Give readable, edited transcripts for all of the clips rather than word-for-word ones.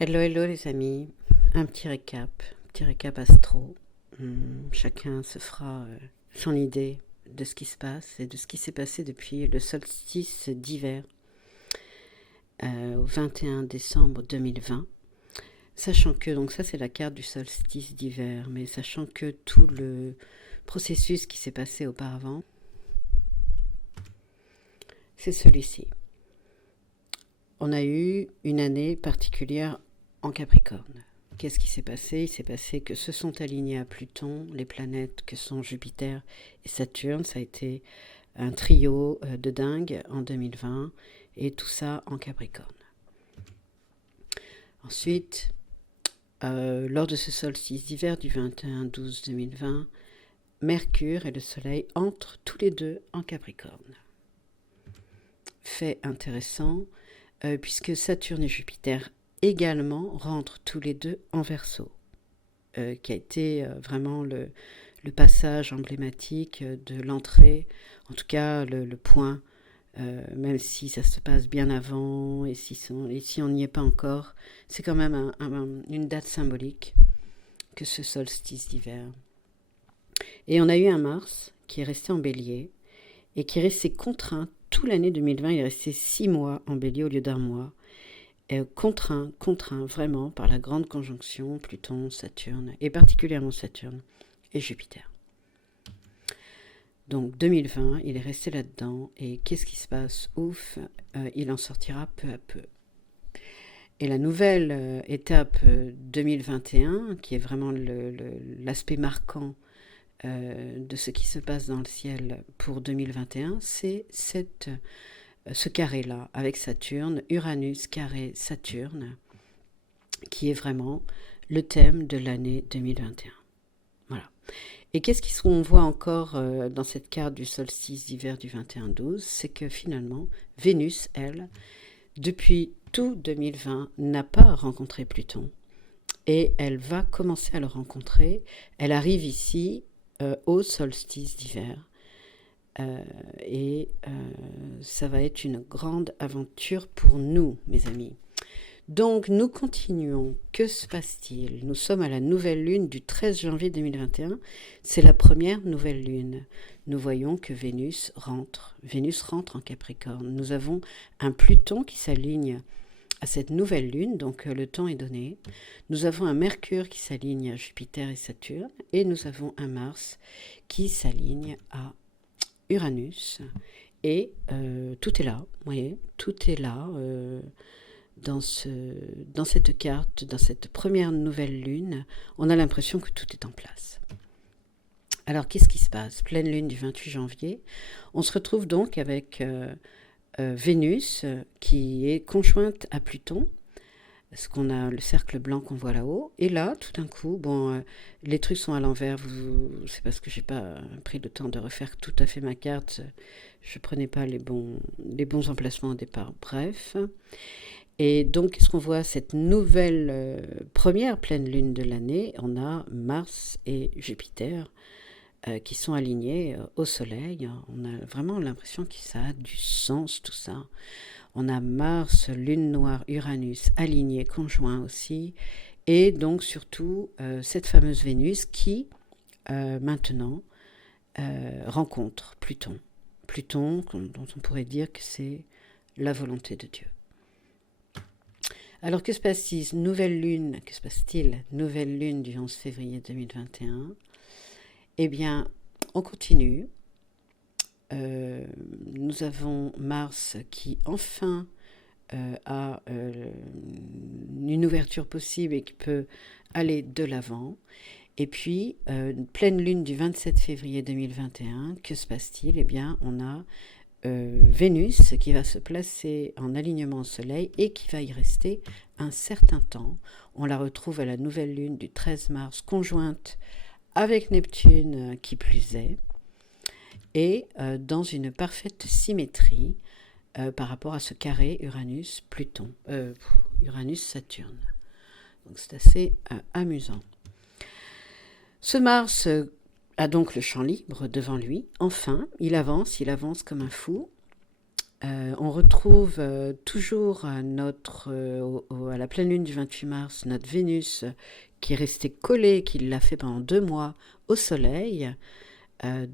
Hello, hello les amis. Un petit récap astro. Chacun se fera son idée de ce qui se passe et de ce qui s'est passé depuis le solstice d'hiver au 21 décembre 2020. Sachant que, donc ça c'est la carte du solstice d'hiver, mais sachant que tout le processus qui s'est passé auparavant, c'est celui-ci. On a eu une année particulière en Capricorne. Qu'est-ce qui s'est passé? Il s'est passé que se sont alignés à Pluton les planètes que sont Jupiter et Saturne. Ça a été un trio de dingue en 2020 et tout ça en Capricorne. Ensuite, lors de ce solstice d'hiver du 21-12-2020, Mercure et le Soleil entrent tous les deux en Capricorne. Fait intéressant, puisque Saturne et Jupiter également rentrent tous les deux en Verseau, qui a été vraiment le passage emblématique de l'entrée, en tout cas le point, même si ça se passe bien avant et si on n'y est pas encore, c'est quand même une date symbolique que ce solstice d'hiver. Et on a eu un Mars qui est resté en Bélier et qui est resté contraint toute l'année 2020, il est resté 6 mois en Bélier au lieu d'un mois. Contraint vraiment par la grande conjonction Pluton, Saturne, et particulièrement Saturne et Jupiter. Donc 2020, il est resté là-dedans, et qu'est-ce qui se passe? Ouf, il en sortira peu à peu. Et la nouvelle étape 2021, qui est vraiment l'aspect marquant de ce qui se passe dans le ciel pour 2021, c'est ce carré-là, avec Saturne, Uranus carré Saturne, qui est vraiment le thème de l'année 2021. Voilà. Et qu'est-ce qu'on voit encore dans cette carte du solstice d'hiver du 21-12? C'est que finalement, Vénus, elle, depuis tout 2020, n'a pas rencontré Pluton. Et elle va commencer à le rencontrer. Elle arrive ici au solstice d'hiver. Ça va être une grande aventure pour nous, mes amis. Donc, nous continuons. Que se passe-t-il? Nous sommes à la nouvelle lune du 13 janvier 2021. C'est la première nouvelle lune. Nous voyons que Vénus rentre. Vénus rentre en Capricorne. Nous avons un Pluton qui s'aligne à cette nouvelle lune, donc le temps est donné. Nous avons un Mercure qui s'aligne à Jupiter et Saturne. Et nous avons un Mars qui s'aligne à Uranus, et tout est là, vous voyez, tout est là dans cette carte, dans cette première nouvelle lune, on a l'impression que tout est en place. Alors qu'est-ce qui se passe? Pleine lune du 28 janvier, on se retrouve donc avec Vénus qui est conjointe à Pluton, parce qu'on a le cercle blanc qu'on voit là-haut, et là, tout d'un coup, les trucs sont à l'envers, c'est parce que j'ai pas pris le temps de refaire tout à fait ma carte, je prenais pas les bons emplacements au départ, bref. Et donc, qu'est-ce qu'on voit? Cette nouvelle première pleine lune de l'année, on a Mars et Jupiter qui sont alignés au Soleil, on a vraiment l'impression que ça a du sens tout ça. On a Mars, Lune noire, Uranus alignés, conjoints aussi. Et donc surtout cette fameuse Vénus qui maintenant rencontre Pluton. Pluton, dont on pourrait dire que c'est la volonté de Dieu. Alors que se passe-t-il? Nouvelle lune du 11 février 2021. Eh bien, on continue. Nous avons Mars qui enfin a une ouverture possible et qui peut aller de l'avant. Et puis, pleine lune du 27 février 2021, que se passe-t-il? Eh bien, on a Vénus qui va se placer en alignement au Soleil et qui va y rester un certain temps. On la retrouve à la nouvelle lune du 13 mars, conjointe avec Neptune qui plus est, et dans une parfaite symétrie par rapport à ce carré Uranus-Pluton, Uranus-Saturne. Donc c'est assez amusant. Ce Mars a donc le champ libre devant lui. Enfin, il avance comme un fou. On retrouve toujours à la pleine lune du 28 mars notre Vénus qui est restée collée, qui l'a fait pendant 2 mois au Soleil,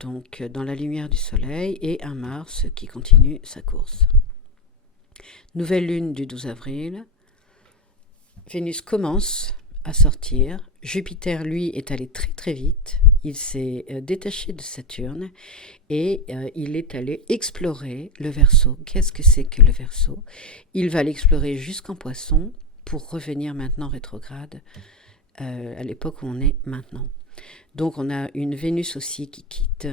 donc dans la lumière du Soleil, et un Mars qui continue sa course. Nouvelle lune du 12 avril, Vénus commence à sortir. Jupiter, lui, est allé très très vite. Il s'est détaché de Saturne et il est allé explorer le Verseau. Qu'est-ce que c'est que le Verseau? Il va l'explorer jusqu'en Poisson pour revenir maintenant rétrograde à l'époque où on est maintenant. Donc on a une Vénus aussi qui quitte,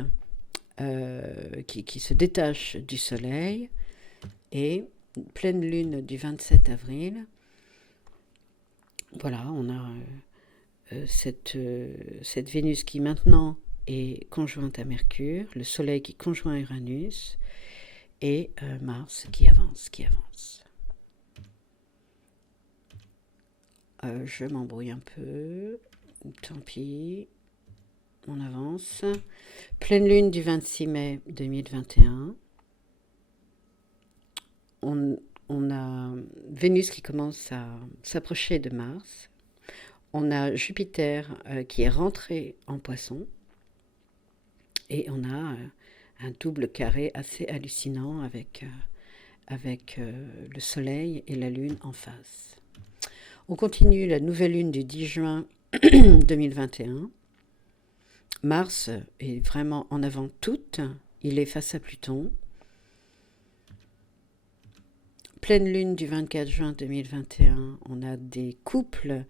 qui se détache du Soleil, et pleine lune du 27 avril. Voilà, on a cette Vénus qui maintenant est conjointe à Mercure, le Soleil qui est conjoint à Uranus, et Mars qui avance. Je m'embrouille un peu, tant pis, on avance. Pleine lune du 26 mai 2021. On a Vénus qui commence à s'approcher de Mars. On a Jupiter qui est rentré en Poisson. Et on a un double carré assez hallucinant avec le Soleil et la Lune en face. On continue la nouvelle lune du 10 juin 2021. Mars est vraiment en avant toute. Il est face à Pluton. Pleine lune du 24 juin 2021. On a des couples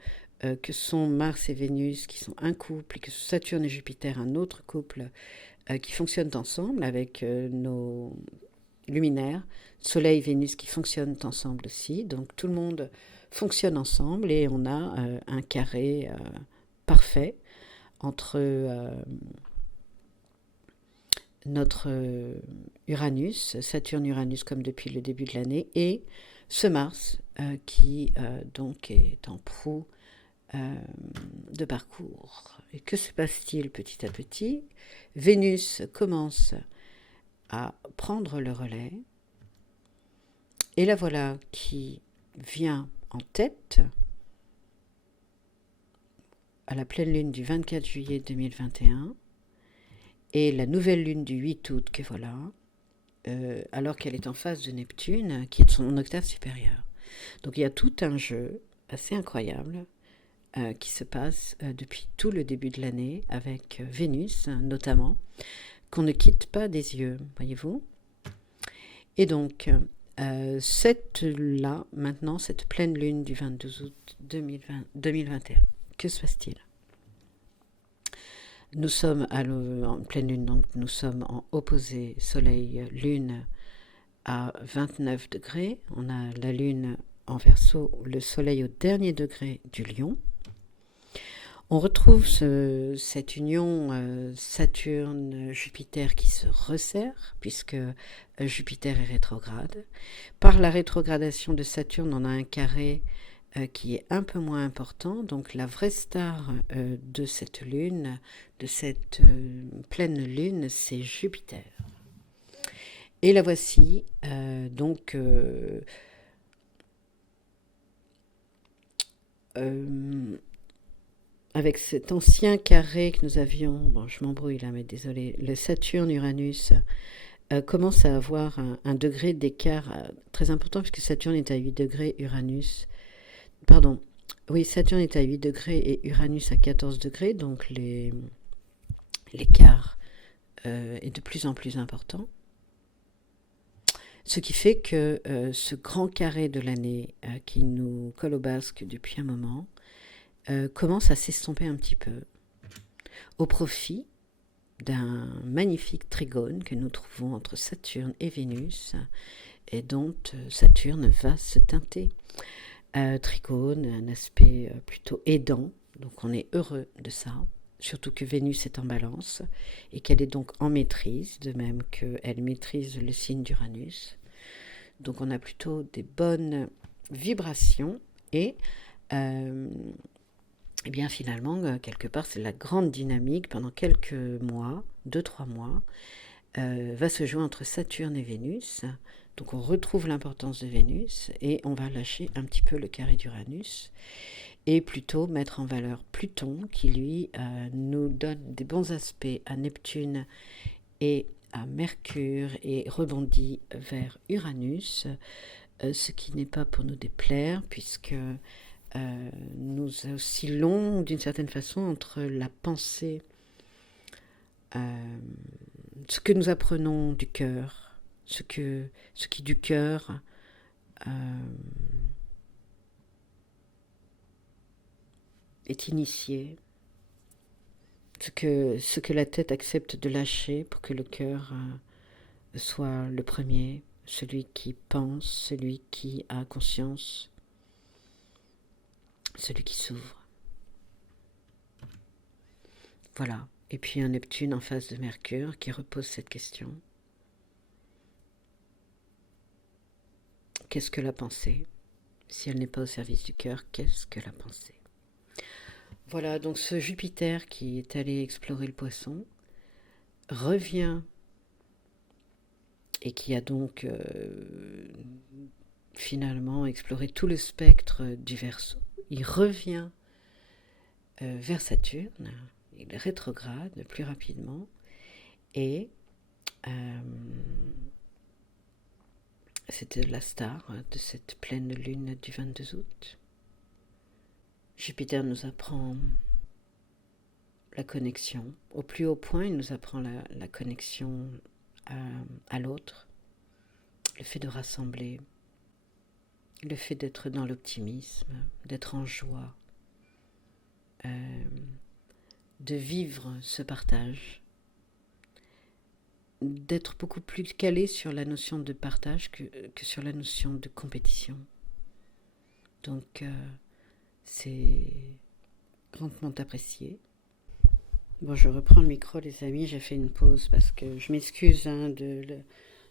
que sont Mars et Vénus qui sont un couple, et que Saturne et Jupiter un autre couple qui fonctionnent ensemble avec nos luminaires, Soleil et Vénus qui fonctionnent ensemble aussi. Donc tout le monde fonctionne ensemble et on a un carré parfait entre notre Uranus, Saturne-Uranus comme depuis le début de l'année, et ce Mars qui donc est en proue de parcours. Et que se passe-t-il petit à petit? Vénus commence à prendre le relais, et la voilà qui vient en tête à la pleine lune du 24 juillet 2021 et la nouvelle lune du 8 août que voilà, alors qu'elle est en phase de Neptune qui est de son octave supérieure. Donc il y a tout un jeu assez incroyable qui se passe depuis tout le début de l'année avec Vénus notamment, qu'on ne quitte pas des yeux, voyez-vous. Et donc cette pleine lune du 22 août 2021, que se passe-t-il? Nous sommes en pleine lune, donc nous sommes en opposé Soleil-Lune à 29 degrés. On a la Lune en Verseau, le Soleil au dernier degré du Lion. On retrouve cette union Saturne-Jupiter qui se resserre, puisque Jupiter est rétrograde. Par la rétrogradation de Saturne, on a un carré qui est un peu moins important. Donc la vraie star de cette lune, de cette pleine lune, c'est Jupiter. Et la voici, avec cet ancien carré que nous avions, bon je m'embrouille là mais désolé, le Saturne-Uranus commence à avoir un degré d'écart très important, puisque Saturne est à 8 degrés, Saturne est à 8 degrés et Uranus à 14 degrés, donc l'écart est de plus en plus important. Ce qui fait que ce grand carré de l'année qui nous colle au basque depuis un moment commence à s'estomper un petit peu au profit d'un magnifique trigone que nous trouvons entre Saturne et Vénus, et dont Saturne va se teinter. Trigone, un aspect plutôt aidant, donc on est heureux de ça, surtout que Vénus est en Balance et qu'elle est donc en maîtrise, de même qu'elle maîtrise le signe d'Uranus. Donc on a plutôt des bonnes vibrations et et bien finalement, quelque part, c'est la grande dynamique pendant quelques mois, 2-3 mois, va se jouer entre Saturne et Vénus. Donc on retrouve l'importance de Vénus et on va lâcher un petit peu le carré d'Uranus et plutôt mettre en valeur Pluton qui lui nous donne des bons aspects à Neptune et à Mercure et rebondit vers Uranus, ce qui n'est pas pour nous déplaire puisque nous oscillons d'une certaine façon entre la pensée, ce que nous apprenons du cœur, ce qui du cœur est initié, ce que la tête accepte de lâcher pour que le cœur soit le premier, celui qui pense, celui qui a conscience, celui qui s'ouvre. Voilà. Et puis un Neptune en face de Mercure qui repose cette question. Qu'est-ce que la pensée? Si elle n'est pas au service du cœur, qu'est-ce que la pensée? Voilà, donc ce Jupiter qui est allé explorer le Poisson revient et qui a donc finalement exploré tout le spectre du Verseau. Il revient vers Saturne, il rétrograde plus rapidement et c'était la star de cette pleine lune du 22 août. Jupiter nous apprend la connexion. Au plus haut point, il nous apprend la connexion à l'autre, le fait de rassembler, le fait d'être dans l'optimisme, d'être en joie, de vivre ce partage, d'être beaucoup plus calé sur la notion de partage que sur la notion de compétition. Donc, c'est grandement apprécié. Bon, je reprends le micro, les amis. J'ai fait une pause parce que je m'excuse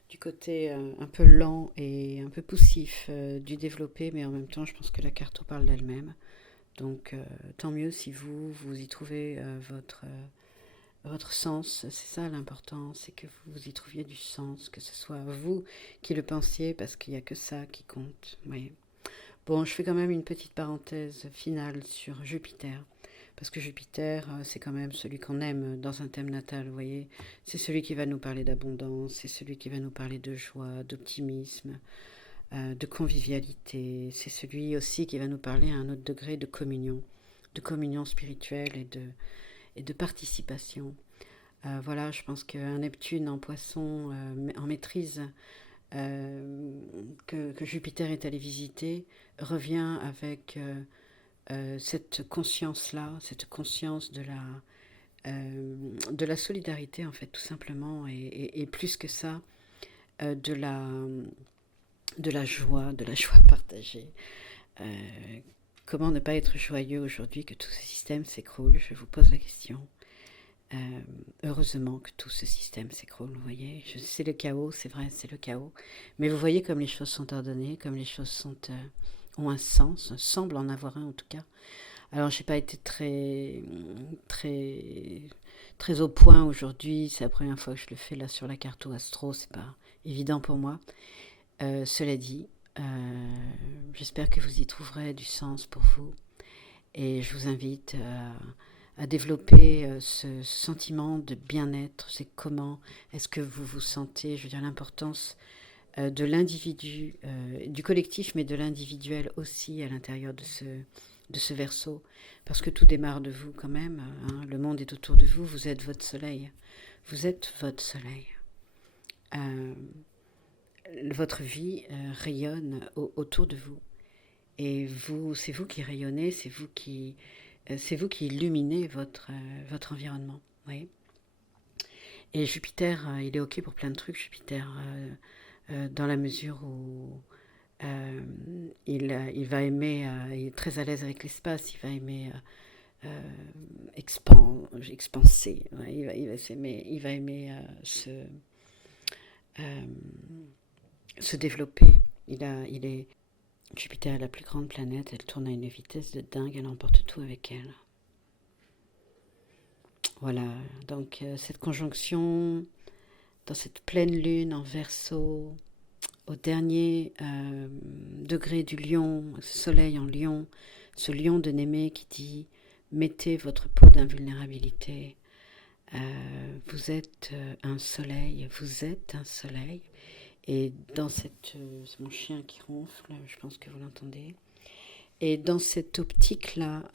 du côté un peu lent et un peu poussif du développé, mais en même temps, je pense que la carte parle d'elle-même. Donc, tant mieux si vous y trouvez votre sens. C'est ça l'important, c'est que vous y trouviez du sens, que ce soit vous qui le pensiez, parce qu'il n'y a que ça qui compte. Oui. Bon, je fais quand même une petite parenthèse finale sur Jupiter. Parce que Jupiter, c'est quand même celui qu'on aime dans un thème natal, vous voyez. C'est celui qui va nous parler d'abondance, c'est celui qui va nous parler de joie, d'optimisme, de convivialité. C'est celui aussi qui va nous parler à un autre degré de communion spirituelle et de participation. Voilà, je pense qu'un Neptune en Poisson, en maîtrise, que Jupiter est allé visiter, revient avec cette conscience-là, cette conscience de la solidarité, en fait, tout simplement, et plus que ça, de la joie partagée. Comment ne pas être joyeux aujourd'hui que tout ce système s'écroule? Je vous pose la question. Heureusement que tout ce système s'écroule, vous voyez. C'est le chaos, c'est vrai, c'est le chaos. Mais vous voyez comme les choses sont ordonnées, comme les choses ont un sens, semblent en avoir un en tout cas. Alors, je n'ai pas été très au point aujourd'hui. C'est la première fois que je le fais là sur la carte astro. C'est pas évident pour moi. Cela dit, j'espère que vous y trouverez du sens pour vous. Et je vous invite à développer ce sentiment de bien-être. C'est comment est-ce que vous vous sentez, je veux dire l'importance de l'individu, du collectif, mais de l'individuel aussi à l'intérieur de ce Verseau, parce que tout démarre de vous quand même, hein. Le monde est autour de vous, vous êtes votre soleil. Vous êtes votre soleil. Votre vie rayonne autour de vous. Et vous, c'est vous qui rayonnez, c'est vous qui illuminez votre environnement. Oui. Et Jupiter, il est OK pour plein de trucs, Jupiter, dans la mesure où il va aimer, il est très à l'aise avec l'espace, il va aimer expanser, ouais, il va aimer se développer. Jupiter est la plus grande planète, elle tourne à une vitesse de dingue, elle emporte tout avec elle. Voilà, donc cette conjonction dans cette pleine lune en Verseau, au dernier degré du lion, ce soleil en lion, ce lion de Némée qui dit mettez votre peau d'invulnérabilité. Vous êtes un soleil, vous êtes un soleil. Et dans cette... c'est mon chien qui ronfle, je pense que vous l'entendez. Et dans cette optique-là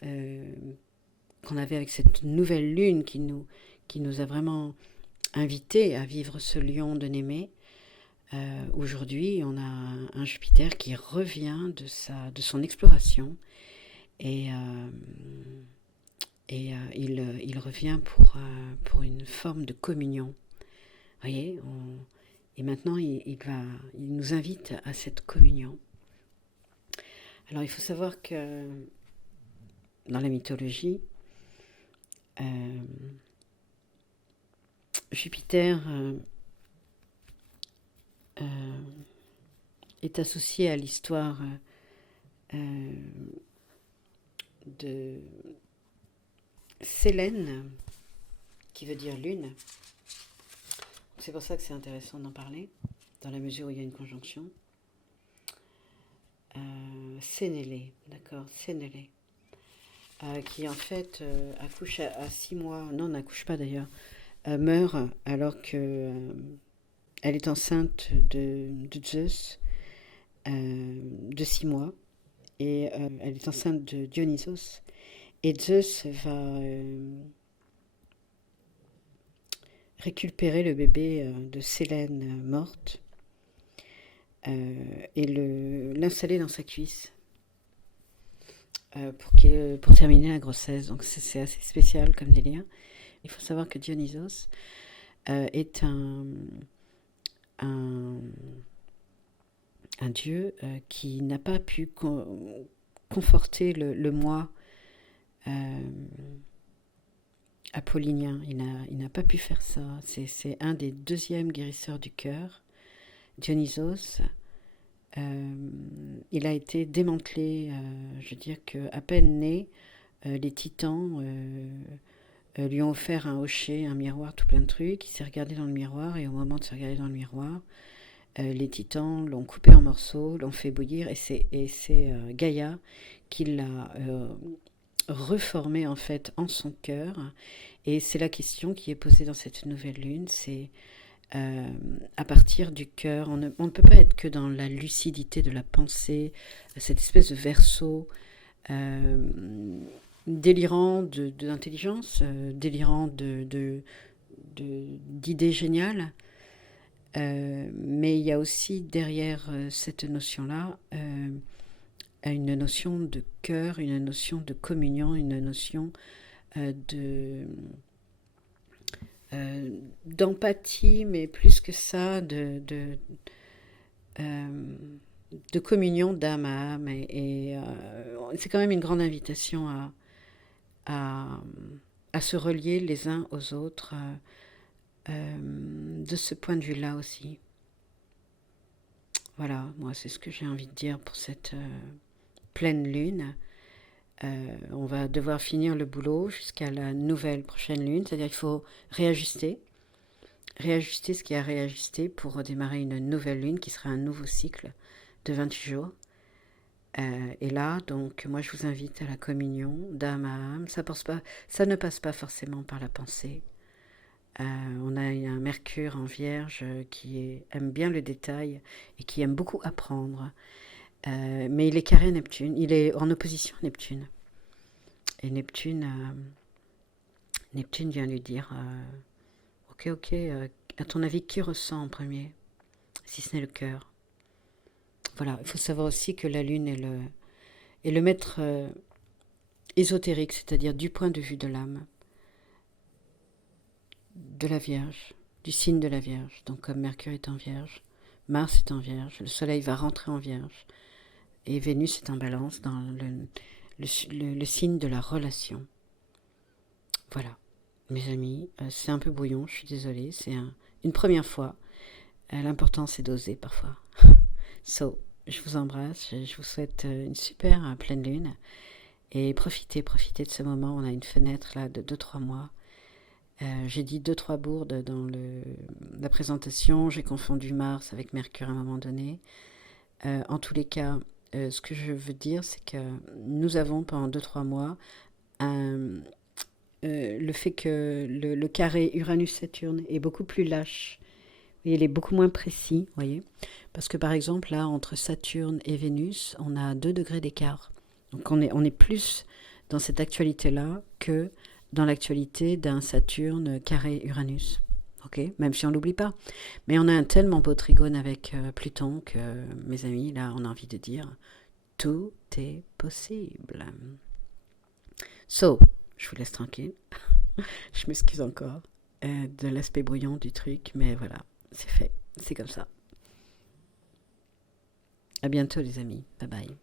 qu'on avait avec cette nouvelle lune qui nous a vraiment invités à vivre ce lion de Némée, aujourd'hui on a un Jupiter qui revient de son exploration et il revient pour une forme de communion. Vous voyez, et maintenant il nous invite à cette communion. Alors il faut savoir que dans la mythologie, Jupiter est associé à l'histoire de Sélène, qui veut dire lune. C'est pour ça que c'est intéressant d'en parler, dans la mesure où il y a une conjonction. Sénélé, d'accord, Sénélé, qui en fait accouche à 6 mois, non, n'accouche pas d'ailleurs, meurt alors que elle est enceinte de Zeus de 6 mois, et elle est enceinte de Dionysos, et Zeus va récupérer le bébé de Sélène morte et l'installer dans sa cuisse pour terminer la grossesse. Donc c'est assez spécial comme délire. Il faut savoir que Dionysos est un dieu qui n'a pas pu conforter le moi apollinien. Il n'a pas pu faire ça. C'est un des deuxièmes guérisseurs du cœur. Dionysos, il a été démantelé. Je veux dire qu'à peine né, les titans lui ont offert un hochet, un miroir, tout plein de trucs. Il s'est regardé dans le miroir, et au moment de se regarder dans le miroir, les titans l'ont coupé en morceaux, l'ont fait bouillir, et c'est Gaïa qui l'a reformé en fait en son cœur. Et c'est la question qui est posée dans cette nouvelle lune, c'est à partir du cœur, on ne peut pas être que dans la lucidité de la pensée, cette espèce de verso délirant d'intelligence, délirant d'idées géniales. Mais il y a aussi derrière cette notion-là une notion de cœur, une notion de communion, une notion d'empathie, mais plus que ça, de communion d'âme à âme. Et c'est quand même une grande invitation à se relier les uns aux autres de ce point de vue-là aussi. Voilà, moi c'est ce que j'ai envie de dire pour cette pleine lune. On va devoir finir le boulot jusqu'à la nouvelle prochaine lune, c'est-à-dire qu'il faut réajuster ce qui a réajusté pour redémarrer une nouvelle lune qui sera un nouveau cycle de 28 jours. Et là, donc, moi je vous invite à la communion d'âme à âme. Ça ne passe pas forcément par la pensée. On a un Mercure en Vierge qui aime bien le détail et qui aime beaucoup apprendre. Mais il est carré à Neptune, il est en opposition à Neptune. Et Neptune vient lui dire ok, à ton avis, qui ressent en premier, si ce n'est le cœur? Voilà, il faut savoir aussi que la Lune est le maître ésotérique, c'est-à-dire du point de vue de l'âme, de la Vierge, du signe de la Vierge. Donc comme Mercure est en Vierge, Mars est en Vierge, le Soleil va rentrer en Vierge, et Vénus est en Balance dans le signe de la relation. Voilà, mes amis, c'est un peu brouillon, je suis désolée, c'est une première fois. L'important c'est d'oser parfois. Je vous embrasse, je vous souhaite une super pleine lune, et profitez de ce moment. On a une fenêtre là de 2-3 mois J'ai dit 2-3 bourdes dans la présentation. J'ai confondu Mars avec Mercure à un moment donné. En tous les cas, ce que je veux dire, c'est que nous avons pendant 2-3 mois un, le fait que le carré Uranus-Saturne est beaucoup plus lâche. Et il est beaucoup moins précis, vous voyez. Parce que par exemple, là, entre Saturne et Vénus, on a 2 degrés d'écart. Donc on est plus dans cette actualité-là que dans l'actualité d'un Saturne carré Uranus. Ok, même si on ne l'oublie pas. Mais on a un tellement beau trigone avec Pluton que, mes amis, là, on a envie de dire, tout est possible. So, je vous laisse tranquille. Je m'excuse encore de l'aspect brouillon du truc, mais voilà, c'est fait. C'est comme ça. À bientôt, les amis. Bye bye.